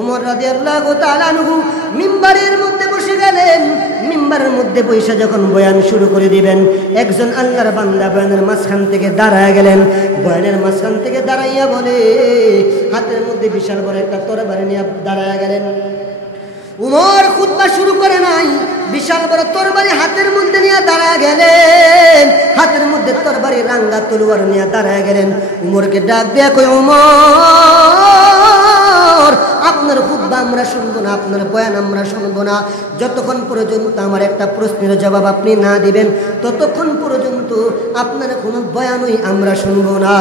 ওমর রাদিয়াল্লাহু তাআলা আনহু মিম্বারের মধ্যে বসে গেলেন। মিম্বারের মধ্যে বসে যখন বয়ান শুরু করে দিবেন, একজন আল্লাহর বান্দা বয়ানের মাঝখান থেকে দাঁড়ায় গেলেন। বয়ানের মাঝখান থেকে দাঁড়াইয়া বলে, হাতের মধ্যে বিশাল বড় একটা তরবারি নিয়ে দাঁড়ায় গেলেন। উমর খুতবা শুরু করে নাই, বিশাল বড় তরবারি হাতের মধ্যে নিয়ে দাঁড়ায় গেলেন। হাতের মধ্যে তরবারি রাঙ্গা তলোয়ার নিয়ে দাঁড়ায় গেলেন। উমরকে ডাক দেয়া কই, উমর আপনার খুতবা আমরা শুনবো না, আপনার বয়ান আমরা শুনবো না, যতক্ষণ পর্যন্ত আমার একটা প্রশ্নের জবাব আপনি না দিবেন ততক্ষণ পর্যন্ত আপনার কোনো বয়ানই আমরা শুনবো না।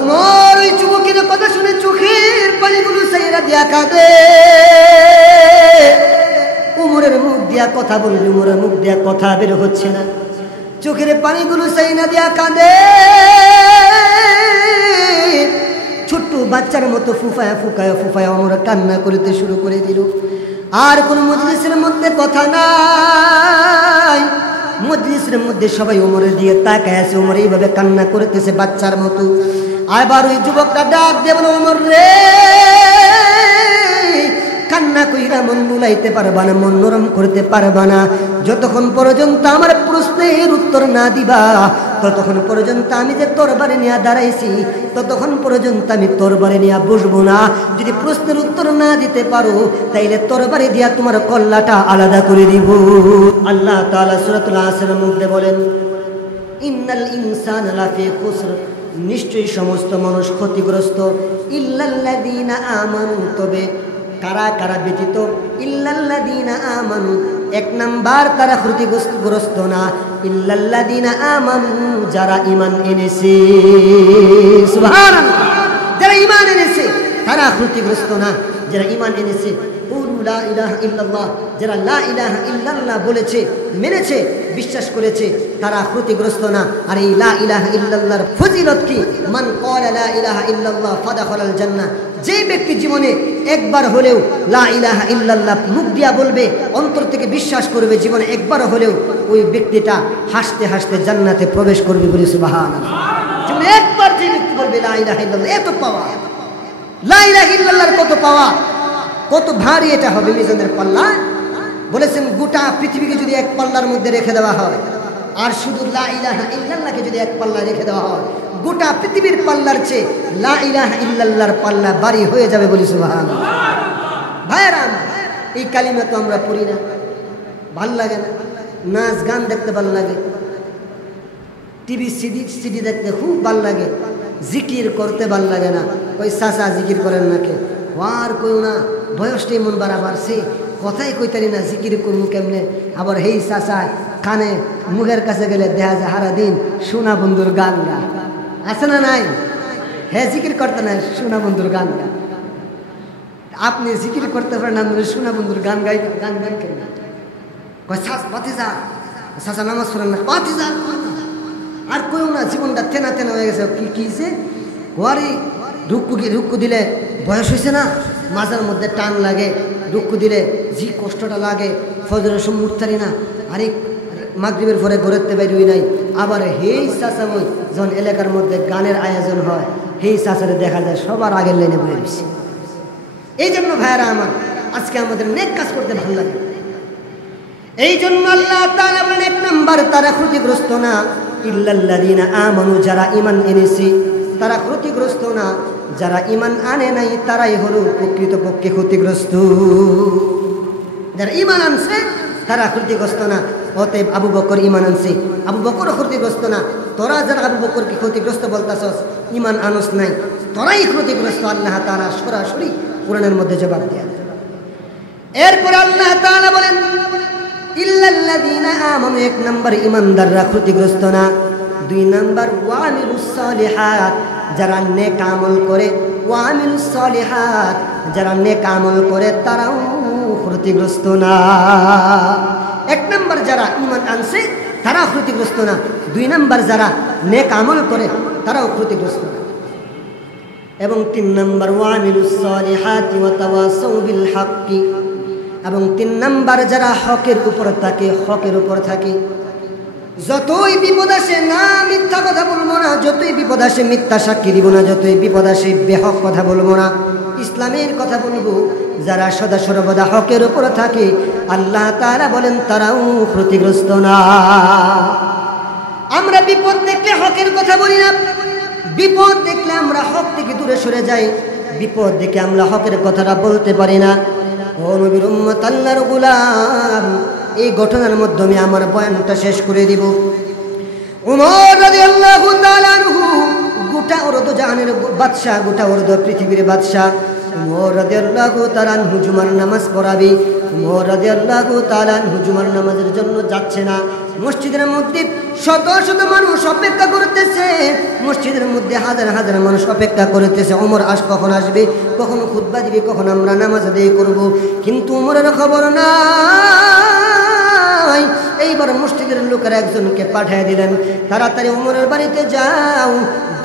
উমর ওই যুবকের কথা শুনে চোখের পানিগুলো সাইরা দিয়া কাঁদে। উমরের মুখ দিয়া কথা বলবে, উমরের মুখ দিয়া কথা বের হচ্ছে না, চোখের পানিগুলো সাইনা দিয়া কাঁদে। ছোট্ট বাচ্চার মতো ফুফায়া ফুকায়া ফুফায়া ওমর কান্না করতে শুরু করে দিল। আর কোন মজলিসের মধ্যে কথা নাই, মজলিসের মধ্যে সবাই ওমরের দিয়ে তাকায় আছে, ওমর এইভাবে কান্না করতেছে বাচ্চার মতো। আবার ওই যুবকটা ডাক দিয়ে বলে, ওমর রে কান্না কইরা মন বুলাইতে পারবা না, মন নরম করতে পারবা না, যতক্ষণ পর্যন্ত আমার প্রশ্নের উত্তর না দিবা ততক্ষণ পর্যন্ত আমি যে তরবারি নিয়ে দাঁড়াইছি ততক্ষণ পর্যন্ত আমি তরবারি নিয়ে বসবো না। যদি প্রশ্নের উত্তর না দিতে পারো তাইলে তরবারি দিয়া তোমার কল্লাটা আলাদা করে দিব। আল্লাহ তাআলা সূরাতুল আসরের মধ্যে বলেন, ইন্নাল ইনসানা লাফি খুসর, নিশ্চয়ই সমস্ত মানুষ ক্ষতিগ্রস্ত, ইল্লাল্লাযীনা আমানু, তবে কারা কারা ব্যতীত, ইল্লাল্লাযীনা আমানু, এক নাম্বার তারা ক্ষতিগ্রস্ত না, ইল্লাল্লাযীনা আমানু, যারা ঈমান এনেছে। সুবহানাল্লাহ, যারা ঈমান এনেছে তারা ক্ষতিগ্রস্ত না, যারা ঈমান এনেছে। কুলু লা ইলাহা ইল্লাল্লাহ, যারা লা ইলাহা ইল্লাল্লাহ বলেছে, মেনেছে, বিশ্বাস করেছে, তারা ক্ষতিগ্রস্ত না। আর এই লা ইলাহা ইল্লাল্লাহর ফজিলত কি? মান ক্বালা লা ইলাহা ইল্লাল্লাহ ফাদাখালাল জান্নাহ, যে ব্যক্তি জীবনে একবার হলেও লা ইলাহা ইল্লাল্লাহ মুখ দিয়া বলবে, অন্তর থেকে বিশ্বাস করবে, জীবনে একবার হলেও ওই ব্যক্তিটা হাসতে হাসতে জান্নাতে প্রবেশ করবে বলে সুবহানাল্লাহ। জীবনে একবার যে ব্যক্তি বলবে লা ইলাহা ইল্লাল্লাহ, এত পাওয়া, লা ইলাহা ইল্লাল্লাহর কত পাওয়া, কত ভারী এটা হবে মিজানের পাল্লা। বলেছেন গোটা পৃথিবীকে যদি এক পাল্লার মধ্যে রেখে দেওয়া হয় আর শুধু লা ইলাহা ইল্লাল্লাহকে যদি এক পাল্লা রেখে দেওয়া হয়, গোটা পৃথিবীর পাল্লার চেয়ে লা ইলাহা ইল্লাল্লাহর পাল্লা ভারী হয়ে যাবে বলি সুবহানাল্লাহ। ভাইরা এই কালিমা তো আমরা পড়ি না, ভাল লাগে না, নাচ গান দেখতে ভাল লাগে, টিভি সিডি দেখতে খুব ভাল লাগে, জিকির করতে ভাল লাগে না। ওই চাচা জিকির করেন নাকি? আর কইও না, বয়সটাই মন বাড়াবার সে কথাই কইতারি না, জিকির করবো কেমনে? আবার হেই চাচা কানে মুখের কাছে গেলে দেখা যায় হারা দিন সোনা বন্ধুর গান গা, আছে না নাই? হ্যাঁ, জিকির করতে নাই, সোনা বন্ধুর গান গা। আপনি জিকির করতে পারেন, আপনি সোনা বন্ধুর গান গাই, গান গান কেন? পাতিজা চাচা নামাজ পড়েন না, পাতিজা আর কইও না, জীবনটা তেনা তেনা হয়ে গেছে। কি কিছে ঘরে রুক্কু দিলে বয়স হয়েছে না, মাঝের মধ্যে টান লাগে, রুক্কু দিলে যে কষ্টটা লাগে, ফজরের সময় উঠতারি না, আরে মাগরিবের পরে ঘরেতে বেরোই নাই। আবার হেই চাচা ওই যখন এলাকার মধ্যে গানের আয়োজন হয়, হেই চাচারে দেখা যায় সবার আগের লাইনে বলে দিচ্ছে। এই জন্য ভাইয়ারা আমার, আজকে আমাদের নেক কাজ করতে ভালো লাগে। এই জন্য আল্লাহ তাআলা বলেন, এক নাম্বার তারা ক্ষতিগ্রস্ত না, ইল্লাল্লাযীনা আমানু, যারা ঈমান এনেছে তারা ক্ষতিগ্রস্ত না, যারা ঈমান আনে নাই তারাই হলো প্রকৃতপক্ষে ক্ষতিগ্রস্ত। যারা ঈমান আনছে তারা ক্ষতিগ্রস্ত না। অতএব আবু বকর ঈমান আনছে, আবু বকরও ক্ষতিগ্রস্ত না। তোরা যারা আবু বকরকে ক্ষতিগ্রস্ত বলতাছস, ঈমান আনস নাই, তোরাই ক্ষতিগ্রস্ত। আল্লাহ তাআলা সরাসরি কোরআনের মধ্যে জবাব দেয়া। এরপর আল্লাহ তাআলা বলেন, ইল্লাল্লাযীনা আমানু, এক নাম্বার ঈমানদাররা ক্ষতিগ্রস্ত না। দুই নাম্বার ওয়ামিলুস সালিহাত, যারা নেক আমল করে, ওয়ামিলুস সালিহাত, যারা নেক আমল করে তারাও ক্ষতিগ্রস্ত না। এক নাম্বার যারা ঈমান আনছে তারা ক্ষতিগ্রস্ত না, দুই নাম্বার যারা নেক আমল করে তারাও ক্ষতিগ্রস্ত না। এবং তিন নাম্বার ওয়ামিলুস সালিহাতি ওয়া তাওয়াসাউ বিল হাক্কি, এবং তিন নাম্বার যারা হকের উপর থাকে, হকের উপর থাকে। যতই বিপদ আসে না মিথ্যা কথা বলবো না, যতই বিপদ আসে মিথ্যা সাক্ষী দিব না, যতই বিপদ আসে বেহক কথা বলবো না। ইসলামের কথা বলবো। যারা সদা সর্বদা হকের উপর থাকে আল্লাহ তাআলা বলেন তারাও ক্ষতিগ্রস্ত না। আমরা বিপদ দেখলে হকের কথা বলি না, বিপদ দেখলে আমরা হক থেকে দূরে সরে যাই, বিপদ দেখে আমরা হকের কথাটা বলতে পারি না। ও নবীর উম্মত, আল্লাহর গোলাম, এই ঘটনার মাধ্যমে আমার বয়ানটা শেষ করে দিব। উমর রাদিয়াল্লাহু তাআলা আনহু গোটা উর্দু জাহানের বাদশা, গোটা উর্দু পৃথিবীর বাদশা। উমর রাদিয়াল্লাহু তাআলা আনহু জুমার নামাজ পড়াবে। উমর রাদিয়াল্লাহু তাআলা আনহু জুমার নামাজের জন্য যাচ্ছে না। মসজিদের মধ্যে শত শত মানুষ অপেক্ষা করতেছে, মসজিদের মধ্যে হাজার হাজার মানুষ অপেক্ষা করতেছে ওমর কখন আসবে, কখন খুতবা দিবে, কখন আমরা নামাজ আদায় করব। কিন্তু ওমরের খবর নাই। এইবার মসজিদের লোকেরা একজনকে পাঠিয়ে দিলেন, তাড়াতাড়ি ওমরের বাড়িতে যাও,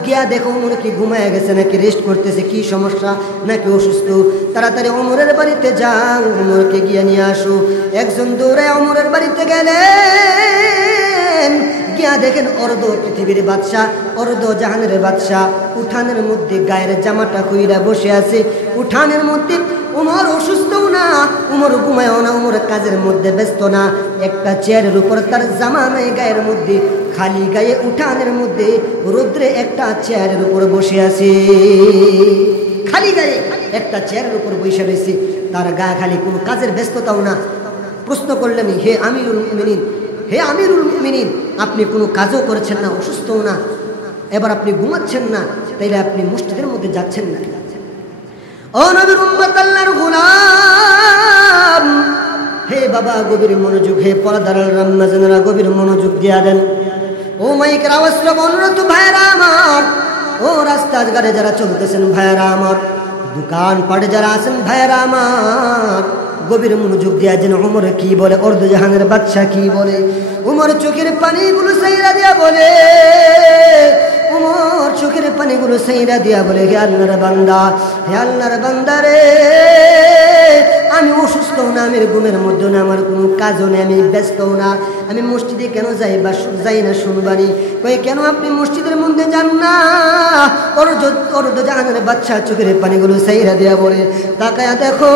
গিয়া দেখো ওমর কি ঘুমায় গেছে নাকি রেস্ট করতেছে, কি সমস্যা নাকি অসুস্থ। তাড়াতাড়ি ওমরের বাড়িতে যাও, ওমরকে গিয়ে নিয়ে আসো। একজন দৌড়ে ওমরের বাড়িতে গেলেন, গিয়া দেখেন অর্ধ পৃথিবীর বাদশা, অর্ধ জাহানের বাদশা উঠানের মধ্যে গায়ের জামাটা খুইরা বসে আছে। উঠানের মধ্যে উমর অসুস্থও না, উমর ঘুমায়ও না, উমর কাজের মধ্যে ব্যস্ত না। একটা চেয়ারের উপর তার জামা নাই গায়ের মধ্যে, খালি গায়ে উঠানের মধ্যে রৌদ্রে একটা চেয়ারের উপর বসে আছে, খালি গায়ে একটা চেয়ারের উপর বসে রয়েছে, তার গায়ে খালি, কোনো কাজের ব্যস্ততাও না। প্রশ্ন করলেন, হে আমিরুল মুমিনিন, হে আমিরুল মুমিনিন, আপনি কোনো কাজও করেছেন না, অসুস্থও না, এবার আপনি ঘুমাচ্ছেন না, তাইলে আপনি মসজিদের মধ্যে যাচ্ছেন না? ও নবীর উম্মত, আল্লাহর গোলাম, হে বাবা গভীর মনোযোগ, হে পর্দার রাম্মাজানেরা গভীর মনোযোগ দিয়া দেন। ও মাইকের আওয়াজ অনুরোধ ভাইরা আমার, ও রাস্তাঘাটে যারা চলতেছেন ভাইরা আমার, দোকান পাটে যারা আছেন ভাইরা আমার, গভীর মনোযোগ দিয়া যেন উমর কি বলে, অর্ধ জাহানের বাদশা কি বলে। উমর চোখের পানিগুলো সাইরা দিয়া বলে, উমর চোখের পানিগুলো সাইরা দিয়া বলে, হে আল্লাহর বান্দা, হে আল্লাহর বান্দা রে, আমি অসুস্থ না, আমি ঘুমের মধ্যে না, আমার কোনো কাজও নেই, আমি ব্যস্তও না, আমি মসজিদে কেন যাই না শুনবানি। কই কেন আপনি মসজিদের মধ্যে যান না? অর্ধ জাহানের বাদশা চোখের পানিগুলো সাইরা দিয়া বলে, তাকায়া দেখো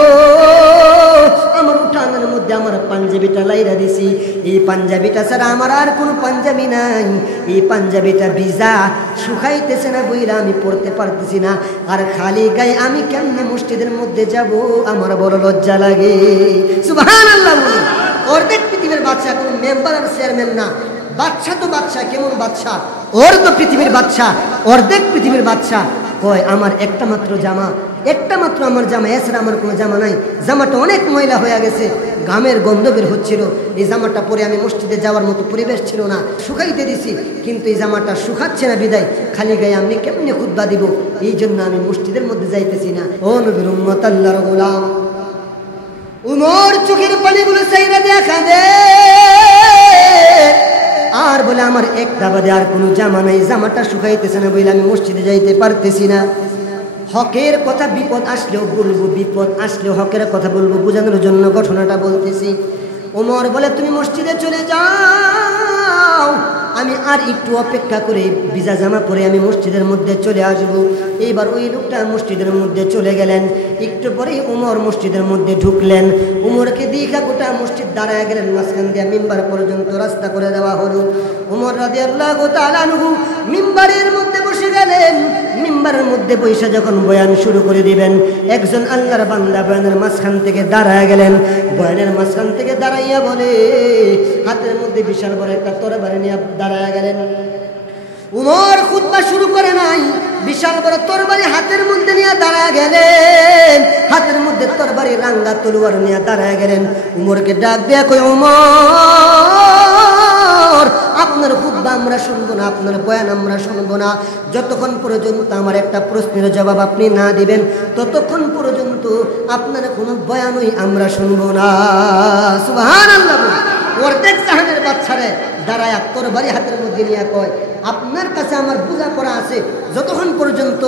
আমার উঠানের মধ্যে আমার পাঞ্জাবিটা লাইরা দিছি, এই পাঞ্জাবিটা ছাড়া আমার আর কোনো পাঞ্জাবি নাই, এই পাঞ্জাবিটা ভিজা শুকাইতেছে না বইরা আমি পড়তে পারতেছি না, আর খালি গায়ে আমি কেমনে মসজিদের মধ্যে যাব, আমার বড় লজ্জা লাগে। সুবহানাল্লাহ। অর্ধেক পৃথিবীর বাদশা, কোনো মেম্বার আর চেয়ারম্যান না, বাদশা তো বাদশা, কেমন বাদশা, ওর তো পৃথিবীর বাদশা, অর্ধেক পৃথিবীর বাদশা। কয় আমার একটা মাত্র জামা, একটা মাত্র আমার জামা, এছাড়া আমার কোনো জামা নাই, জামাটা অনেক ময়লা হয়ে গেছে, ঘামের গন্ধ বের হচ্ছিল, এই জামাটা পরে আমি মসজিদে যাওয়ার মতো পরিবেশ ছিল না, শুকাইতে দিছি, কিন্তু এই জামাটা শুকাচ্ছে না বিদায়, খালি গায়ে আমি কেমনে খুতবা দিব, এই জন্য আমি মসজিদের মধ্যে যাইতেছি না। ও নবীর উম্মত, আল্লাহর গোলাম, উমর চোখের পানিগুলো চাইরা দেখা দে আর বলে, আমার একটা বাদে আর কোনো জামা নাই, জামাটা শুকাইতেছে না বলে আমি মসজিদে যাইতে পারতেছি না। হকের কথা বিপদ আসলেও বলবো, বিপদ আসলেও হকের কথা বলবো, বোঝানোর জন্য ঘটনাটা বলতেছি। ওমর বলে, তুমি মসজিদে চলে যাও, আমি আর একটু অপেক্ষা করে ভিজা জামা পরে আমি মসজিদের মধ্যে চলে আসবো। এইবার ওই লোকটা মসজিদের মধ্যে চলে গেলেন, একটু পরেই উমর মসজিদের মধ্যে ঢুকলেন। উমরকে দীঘা গোটা মসজিদ দাঁড়ায় গেলেন, মাঝখান দিয়ে মিম্বার পর্যন্ত রাস্তা করে দেওয়া হলো। উমর রাদিয়াল্লাহু তাআলা আনহু মিম্বারের মধ্যে বসে গেলেন। মিম্বারের মধ্যে বসে যখন বয়ান শুরু করে দিবেন, একজন আল্লাহর বান্দা বয়ানের মাঝখান থেকে দাঁড়ায় গেলেন। বয়ানের মাঝখান থেকে দাঁড়াইয়া বলে, হাতের মধ্যে বিশাল বড় একটা তরবারি নিয়ে দাঁড়ায় গেলেন। উমর খুতবা শুরু করে নাই, বিশাল বড় তরবারি হাতের মধ্যে নিয়ে দাঁড়ায় গেলেন, হাতের মধ্যে তরবারি রাঙ্গা তলোয়ার নিয়ে দাঁড়ায় গেলেন। উমরকে ডাক দেয়া কই, উমর আপনার খুতবা আমরা শুনবো না, আপনার বয়ান আমরা শুনবো না, যতক্ষণ পর্যন্ত আমার একটা প্রশ্নের জবাব আপনি না দিবেন ততক্ষণ পর্যন্ত আপনার কোনো বয়ানই আমরা শুনবো না। সুবহানাল্লাহ। অর্ধেক জাহানের বাদশারে দাঁড়ায় তরবারি হাতের মধ্যে নিয়ে কয়, আপনার কাছে আমার বোঝাপড়া আছে, যতক্ষণ পর্যন্ত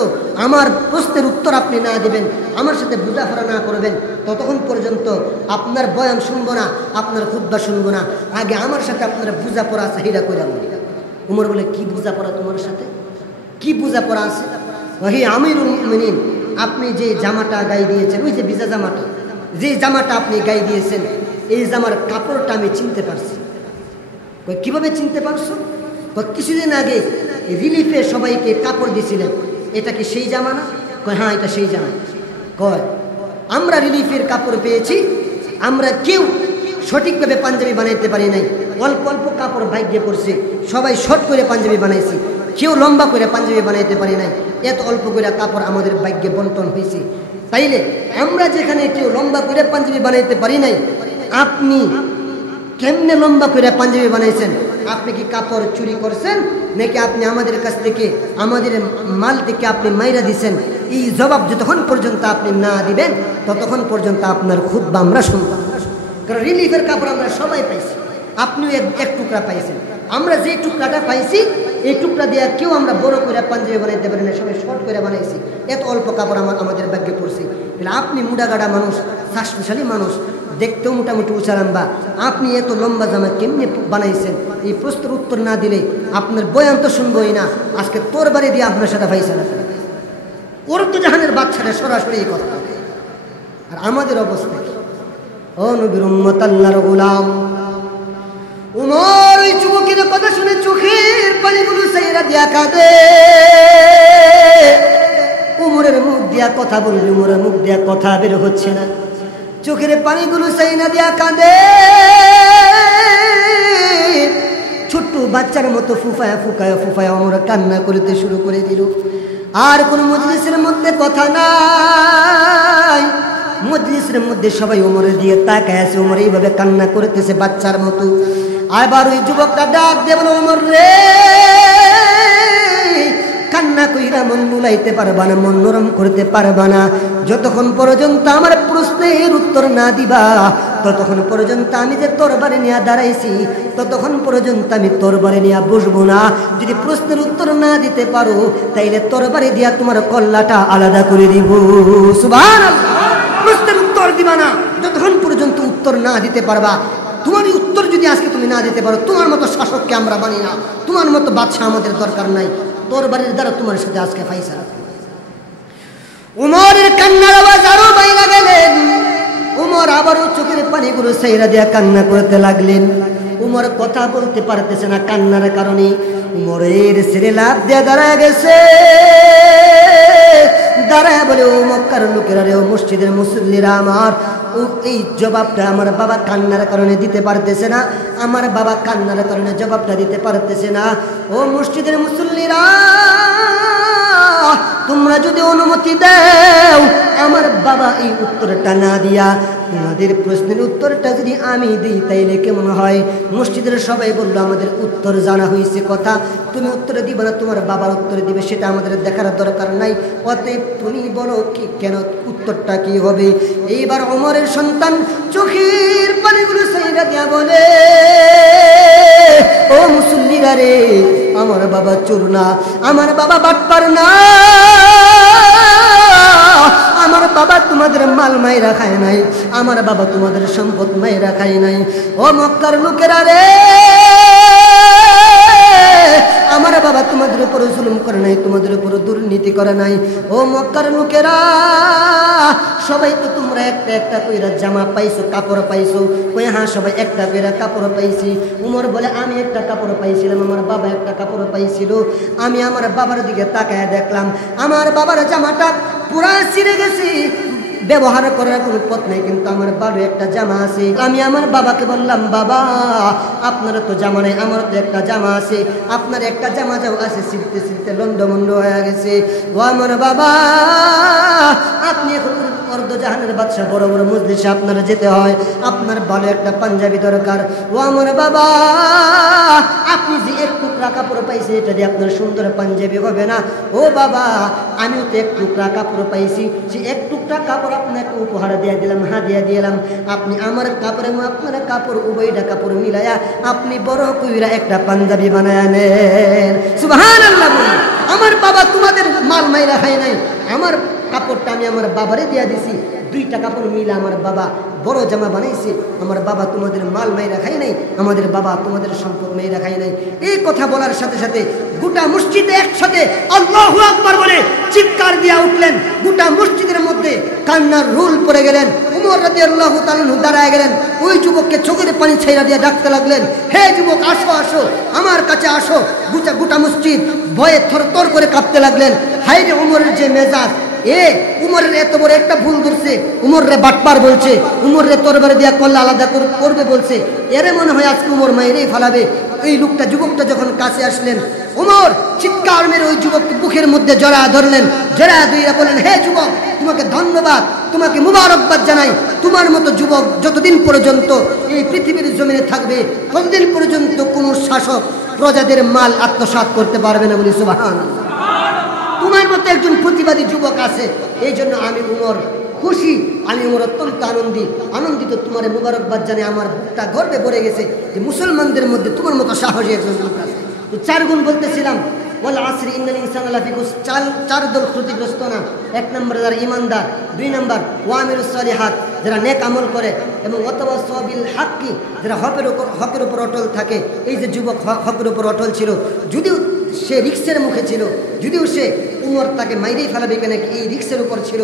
আমার প্রশ্নের উত্তর আপনি না দিবেন, আমার সাথে বোঝাপড়া না করবেন, ততক্ষণ পর্যন্ত আপনার বয়ান শুনবো না, আপনার খুতবা শুনবো না, আগে আমার সাথে আপনার বোঝাপড়া আছে হিরা কইরা বলি। উমর বলে, কি বোঝাপড়া তোমার সাথে, কি বোঝাপড়া আছে? ওহি আমিরুল মুমিনিন, আপনি যে জামাটা গায়ে দিয়েছেন, ওই যে ভিজা জামাটা, যে জামাটা আপনি গায়ে দিয়েছেন, এই জামার কাপড়টা আমি চিনতে পারছি। কিভাবে চিনতে পারছো? কিছুদিন আগে রিলিফে সবাইকে কাপড় দিয়েছিলেন, এটা কি সেই জামা না? হ্যাঁ, এটা সেই জামা। কয় আমরা রিলিফের কাপড় পেয়েছি, আমরা কেউ সঠিকভাবে পাঞ্জাবি বানাইতে পারি নাই, অল্প অল্প কাপড় ভাগ্যে পড়ছে, সবাই শর্ট করে পাঞ্জাবি বানাইছি, কেউ লম্বা করে পাঞ্জাবি বানাইতে পারি নাই, এত অল্প করে কাপড় আমাদের ভাগ্যে বন্টন হয়েছে। তাইলে আমরা যেখানে কেউ লম্বা করে পাঞ্জাবি বানাইতে পারি নাই, আপনি কেমনে লম্বা করে পাঞ্জাবি বানাইছেন? আপনি কি কাপড় চুরি করছেন নাকি আপনি আমাদের কাছ থেকে আমাদের মাল থেকে আপনি মাইরা দিছেন? এই জবাব যতক্ষণ পর্যন্ত আপনি না দিবেন ততক্ষণ পর্যন্ত আপনার খুতবা আমরা শুনতাম। কারণ রিলিফের কাপড় আমরা সবাই পাইছি, আপনিও এক টুকরা পাইছেন। আমরা যে টুকরাটা পাইছি এই টুকরা দিয়ে কেউ আমরা বড় করে পাঞ্জাবি বানাইতে পারি না, সবাই শর্ট করে বানাইছি, এত অল্প কাপড় আমাদের ভাগ্যে পড়ছে। আপনি মুডাগাড়া মানুষ, স্বাস্থ্যশালী মানুষ, দেখতেও মোটামুটি উঁচারাম্বা, আপনি এত লম্বা জামা কেমনি বানাইছেন? এই প্রশ্নের উত্তর না দিলে আপনার বয়ান তো শুনবই না, আজকে তোর বাড়ি দিয়ে আপনার সাথে ফাইসালা ওর তো জাহানের বাচ্চারা সরাসরি এই কথা। আর আমাদের অবস্থা, ও নবীর উম্মত, আল্লাহর গোলাম উমর ওই যুবকের কথা শুনে চোখের পানিগুলো সাইরা দিয়া কাঁদে। উমরের মুখ দিয়া কথা বলবে, উমরের মুখ দিয়া কথা বের হচ্ছে না, চোখের পানিগুলো সাইনা দিয়া কাঁদে। ছোট্ট বাচ্চার মতো ফুফায়া ফুকায়া ফুফায়া ওমর কান্না করতে শুরু করে দিল। আর কোন মজলিসের মধ্যে কথা নাই, মজলিসের মধ্যে সবাই ওমরের দিয়ে তাকায় আছে, ওমর এইভাবে কান্না করতেছে বাচ্চার মতো। আবার ওই যুবকটা ডাক দিয়ে বলে, ওমর রে, কান্না কইরা মন বুলাইতে পারবা না, মন নরম করতে পারবা না, যতক্ষণ পর্যন্ত আমার প্রশ্নের উত্তর না দিবা ততক্ষণ পর্যন্ত আমি যে তরবারি নিয়ে দাঁড়াইছি ততক্ষণ পর্যন্ত আমি তরবারি নিয়ে বসবো না। যদি প্রশ্নের উত্তর না দিতে পারো তাইলে তরবারি দিয়া তোমার কল্লাটা আলাদা করে দিব। সুবহানাল্লাহ। প্রশ্নের উত্তর দিবা না যতক্ষণ পর্যন্ত উত্তর না দিতে পারবা। তোমার উত্তর যদি আজকে তুমি না দিতে পারো, তোমার মতো শাসককে আমরা মানি না, তোমার মতো বাদশা আমাদের দরকার নাই, তরবারির দ্বারা তোমার সাথে আজকে ফাইসালা। উমরের কান্নার আওয়াজ আরো বাইরে গেলেন। উমর আবারও চোখের পানিগুলো সাইরা দিয়া কান্না করতে লাগলেন। উমর কথা বলতে পারতেছে না কান্নার কারণে। উমরের ছেলে লাফ দিয়া দাঁড়ায় গেছে, দাঁড়ায় বলে, ও মক্কার লোকেরা রে, ও মসজিদের মুসল্লিরা, আমার এই জবাবটা আমার বাবা কান্নার কারণে দিতে পারতেছে না, আমার বাবা কান্নার কারণে জবাবটা দিতে পারতেছে না। ও মসজিদের মুসল্লিরা, তোমরা যদি অনুমতি দাও আমার বাবা এই উত্তরটা না দিয়া তোমাদের প্রশ্নের উত্তরটা যদি আমি দিই তাইলে কেমন হয়? মসজিদের সবাই বললো, আমাদের উত্তর জানা হয়েছে কথা, তুমি উত্তর দিবে না, তোমার বাবার উত্তর দিবে, সেটা আমাদের দেখার দরকার নাই, অতএব তুমি বলো কি কেন উত্তরটা কি হবে? এইবার ওমরের সন্তান চোখের পানিগুলো সাইরা দিয়া বলে, ও মুসল্লিরা রে, আমার বাবা চোর না, আমার বাবা বাটপার না, আমার বাবা তোমাদের মাল মাইরা খায় নাই, আমার বাবা তোমাদের সম্পদ মাইরা খায় নাই। ও মক্কার লোকেরা রে, আমার বাবা তোমাদের উপর জুলুম করে নাই, তোমাদের উপর দুর্নীতি করে নাই। ও মক্কার লোকেরা, সবাই তো তোমরা একটা একটা কইরা জামা পাইছো, কাপড় পাইছো। কই হ্যাঁ, সবাই একটা কইরা কাপড় পাইছি। উমর বলে, আমি একটা কাপড় পাইছিলাম, আমার বাবা একটা কাপড় পাইছিল। আমি আমার বাবার দিকে তাকায় দেখলাম আমার বাবার জামাটা পুরা ছিঁড়ে গেছে, ব্যবহার করার কোনো পথ নেই, কিন্তু আমার বাবার একটা জামা আছে। আমি আমার বাবাকে বললাম, বাবা আপনার তো জামা নেই, আমার তো একটা জামা আছে, আপনার একটা জামা যাও আছে ছিঁড়তে ছিঁড়তে লন্ডমন্ড হয়ে গেছে। ও আমার বাবা, আপনি এখন অর্ধজাহানের বাদশা, বড় বড় মজলিসে আপনারা যেতে হয়, আপনার ভালো একটা পাঞ্জাবি দরকার। ও আমার বাবা, আপনি যে এক টুকরা কাপড় পাইছেন এটা দিয়ে আপনার সুন্দর পাঞ্জাবি হবে না। ও বাবা, আমিও তো এক টুকরা কাপড় পাইছি, সে এক টুকরা কাপড় আপনাকে উপহার দিয়ে দিলাম, হাদিয়া দিলাম। আপনি আমার কাপড় এবং আপনার কাপড় উভয়টা কাপড় মিলাইয়া আপনি বড় কইরা একটা পাঞ্জাবি বানায় নেন। সুবহানাল্লাহ। আমার বাবা তোমাদের মাল মাইরা খায় নাই, আমার কাপড়টা আমি আমার বাবারে দিয়া দিছি, দুইটা কাপড় মিলে আমার বাবা বড় জামা বানাইছে। আমার বাবা তোমাদের মাল মাইরা খাই নাই, আমাদের বাবা তোমাদের সম্পদ মাইরা খাই নাই। এই কথা বলার সাথে সাথে গোটা মসজিদে একসাথে আল্লাহু আকবার বলে চিৎকার দিয়ে উঠলেন। গোটা মসজিদের মধ্যে কান্নার রোল পড়ে গেলেন। উমর রাদিয়াল্লাহু তাআলা দাঁড়ায় গেলেন। ওই যুবককে চোখের পানি ছেড়ে দিয়ে ডাকতে লাগলেন, হে যুবক, আসো আসো, আমার কাছে আসো। গোটা মসজিদ ভয়ে থরথর করে কাঁপতে লাগলেন। হায়রে উমরের যে মেজাজ, উমরের এত বড় একটা ভুল ধরছে, উমররে বাটপার বলছে, উমররে তরবারি দিয়া কল্লা আলাদা করবে বলছে, এরে মনে হয় আজকে উমর মায়েরই ফালাবে। এই যুবকটা যখন কাছে আসলেন, উমর চিৎকার মেরে ওই যুবককে বুকের মধ্যে জড়া ধরলেন। জড়া দিয়ে বলেন, হে যুবক, তোমাকে ধন্যবাদ, তোমাকে মুবারকবাদ জানাই। তোমার মতো যুবক যতদিন পর্যন্ত এই পৃথিবীর জমিনে থাকবে, ততদিন পর্যন্ত কোনো শাসক প্রজাদের মাল আত্মসাৎ করতে পারবে না বলি সুবহানাল্লাহ। তোমার মতো একজন প্রতিবাদী যুবক আছে, এই জন্য আমি উমর খুশি, আমি উমর অত্যন্ত আনন্দিত। তোমার মুবারকবাদ জানে আমার বুকটা গর্বে ভরে গেছে যে মুসলমানদের মধ্যে তোমার মতো সাহসী একজন লোক আছে। তো 4 গুণ বলতেছিলাম, ওয়াল আসরি ইন্নাল ইনসানা লাফি খুসর। 4 দল ক্ষতিগ্রস্ত না। 1 নম্বর যারা ইমানদার, 2 নম্বর ওয়ামিলুস সালিহাত, যারা নেক আমল করে, এবং ওয়াতাওয়াসাউ বিল হাক্কি, যারা হকের উপর অটল থাকে। এই যে যুবক হকের উপর অটল ছিল, যদিও সে রিক্সের মুখে ছিল, যদিও সে উমর তাকে মাইরেই ফেলাবে কেন, এই রিক্সের উপর ছিল।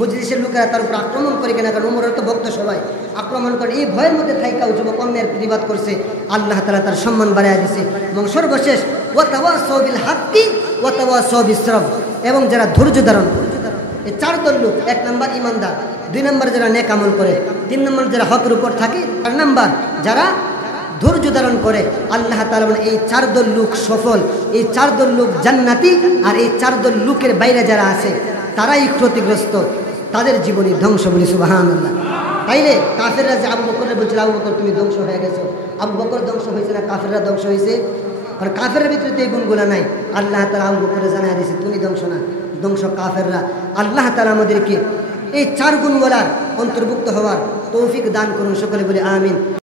মজলিসের লোকেরা তার উপর আক্রমণ করে কেন, কারণ উমরের তো ভক্ত সবাই আক্রমণ করে। এই ভয়ের মধ্যে থাইকাও যুবক অন্যের প্রতিবাদ করছে, আল্লাহ তাআলা তার সম্মান বাড়ায় দিয়েছে। এবং সর্বশেষ ওয়াতাওয়াসাউ বিল হাক্কি ওয়াতাওয়াসাউ বিস সবর, এবং যারা ধৈর্য ধারণ করে। এই 4 দল লোক, 1 নম্বর ইমানদার, 2 নম্বর যারা নেক আমল করে, 3 নম্বর যারা হকের উপর থাকে, 4 নম্বর যারা ধৈর্য ধারণ করে। আল্লাহ তাআলা বলেন এই 4 দল লোক সফল, এই 4 দল লোক জান্নাতি। আর এই 4 দল লোকের বাইরে যারা আছে তারাই ক্ষতিগ্রস্ত, তাদের জীবনী ধ্বংস বলি সুবহানাল্লাহ। তাইলে কাফেররা যে আবু বকরের বলছিল, আবু বকর তুমি ধ্বংস হয়ে গেছো, আবু বকর ধ্বংস হয়েছে না কাফেররা ধ্বংস হয়েছে? কারণ কাফেরের ভিতরে তো এই গুণগুলো নাই। আল্লাহ তাআলা আবু বকরে জানায় দিয়েছে তুমি ধ্বংস না, ধ্বংস কাফেররা। আল্লাহ তাআলা আমাদেরকে এই 4 গুণগুলার অন্তর্ভুক্ত হওয়ার তৌফিক দান করুন, সকলে বলে আমিন।